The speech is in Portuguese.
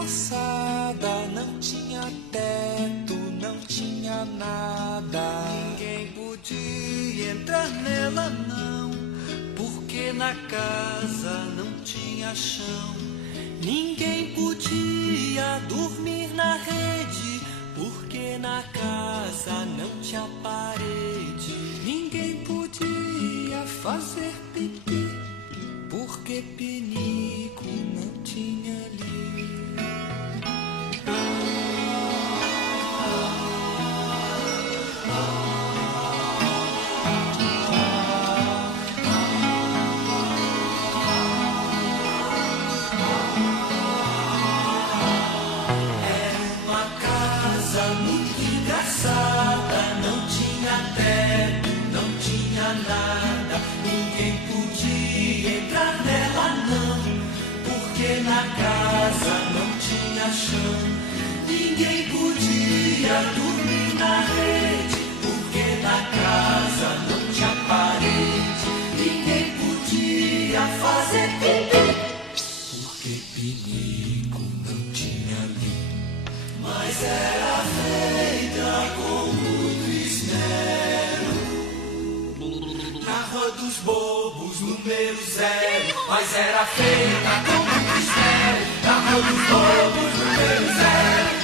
calçada, não tinha teto, não tinha nada. Ninguém podia entrar nela não, porque na casa não tinha chão. Ninguém podia dormir na rede, porque na casa não tinha parede. Ninguém podia fazer pipi, porque pinico não tinha ali. não tinha teto, não tinha nada. Ninguém podia entrar nela não, porque na casa não tinha chão. Ninguém podia dormir na rede, porque na casa não tinha parede. Ninguém podia fazer pipi, porque pinico não tinha ali. mas era feita com muito esmero. Na Rua dos Bobos, número 0. Mas era feita com muito esmero. Na Rua dos Bobos, número 0.